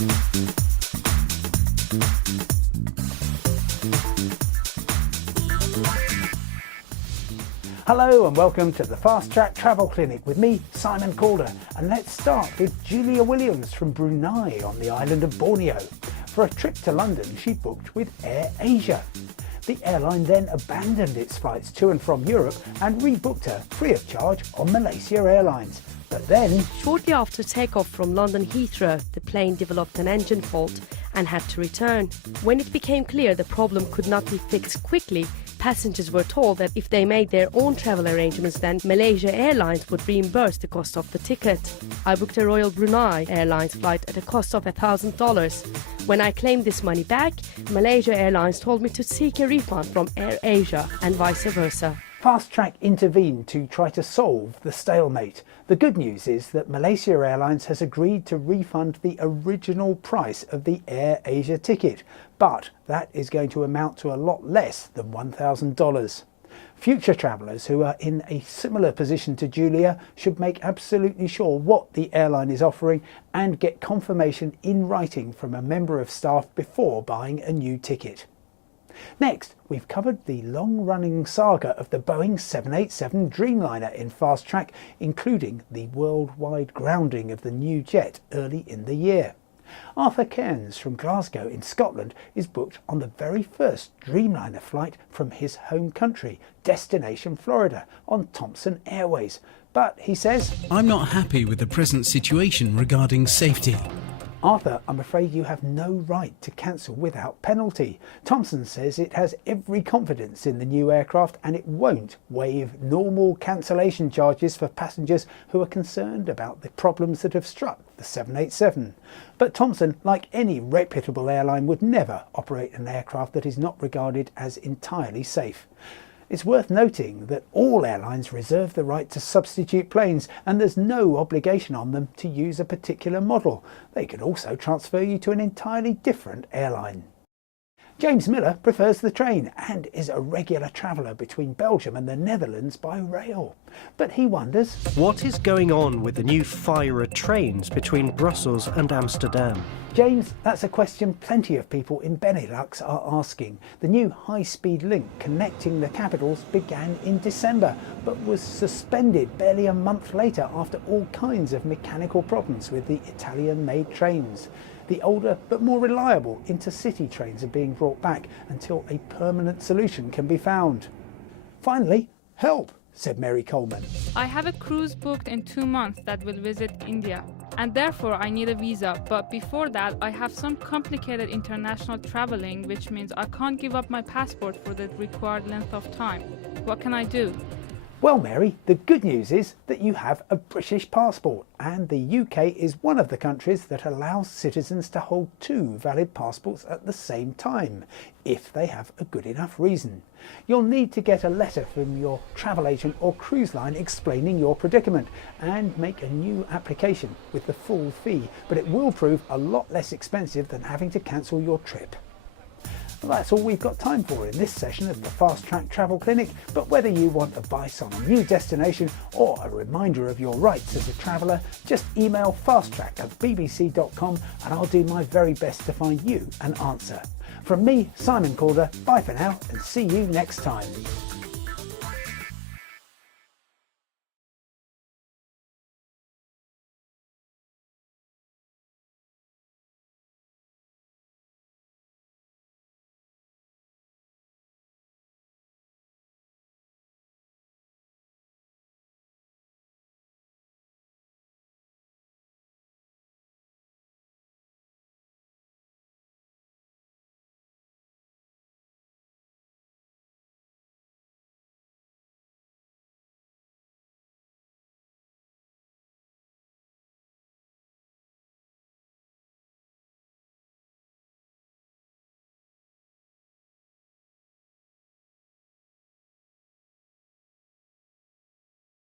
Hello and welcome to the Fast Track Travel Clinic with me, Simon Calder, and let's start with Julia Williams from Brunei on the island of Borneo. For a trip to London she booked with Air Asia. The airline then abandoned its flights to and from Europe and rebooked her free of charge on Malaysia Airlines. But then, shortly after takeoff from London Heathrow, the plane developed an engine fault and had to return. When it became clear the problem could not be fixed quickly, passengers were told that if they made their own travel arrangements, then Malaysia Airlines would reimburse the cost of the ticket. I booked a Royal Brunei Airlines flight at a cost of $1,000. When I claimed this money back, Malaysia Airlines told me to seek a refund from Air Asia and vice versa. Fast Track intervened to try to solve the stalemate. The good news is that Malaysia Airlines has agreed to refund the original price of the Air Asia ticket, but that is going to amount to a lot less than $1,000. Future travellers who are in a similar position to Julia should make absolutely sure what the airline is offering and get confirmation in writing from a member of staff before buying a new ticket. Next, we've covered the long-running saga of the Boeing 787 Dreamliner in Fast Track, including the worldwide grounding of the new jet early in the year. Arthur Cairns from Glasgow in Scotland is booked on the very first Dreamliner flight from his home country, destination Florida, on Thomson Airways. But he says, "I'm not happy with the present situation regarding safety." Arthur, I'm afraid you have no right to cancel without penalty. Thomson says it has every confidence in the new aircraft and it won't waive normal cancellation charges for passengers who are concerned about the problems that have struck the 787. But Thomson, like any reputable airline, would never operate an aircraft that is not regarded as entirely safe. It's worth noting that all airlines reserve the right to substitute planes and there's no obligation on them to use a particular model. They could also transfer you to an entirely different airline. James Miller prefers the train and is a regular traveller between Belgium and the Netherlands by rail. But he wonders, what is going on with the new fire trains between Brussels and Amsterdam? James, that's a question plenty of people in Benelux are asking. The new high-speed link connecting the capitals began in December, but was suspended barely a month later after all kinds of mechanical problems with the Italian-made trains. The older but more reliable intercity trains are being brought back until a permanent solution can be found. Finally, help, said Mary Coleman. I have a cruise booked in 2 months that will visit India, and therefore I need a visa. But before that, I have some complicated international traveling, which means I can't give up my passport for the required length of time. What can I do? Well, Mary, the good news is that you have a British passport, and the UK is one of the countries that allows citizens to hold 2 valid passports at the same time, if they have a good enough reason. You'll need to get a letter from your travel agent or cruise line explaining your predicament and make a new application with the full fee, but it will prove a lot less expensive than having to cancel your trip. Well, that's all we've got time for in this session of the Fast Track Travel Clinic, but whether you want advice on a new destination or a reminder of your rights as a traveller, just email fasttrack@bbc.com and I'll do my very best to find you an answer. From me, Simon Calder, bye for now and see you next time.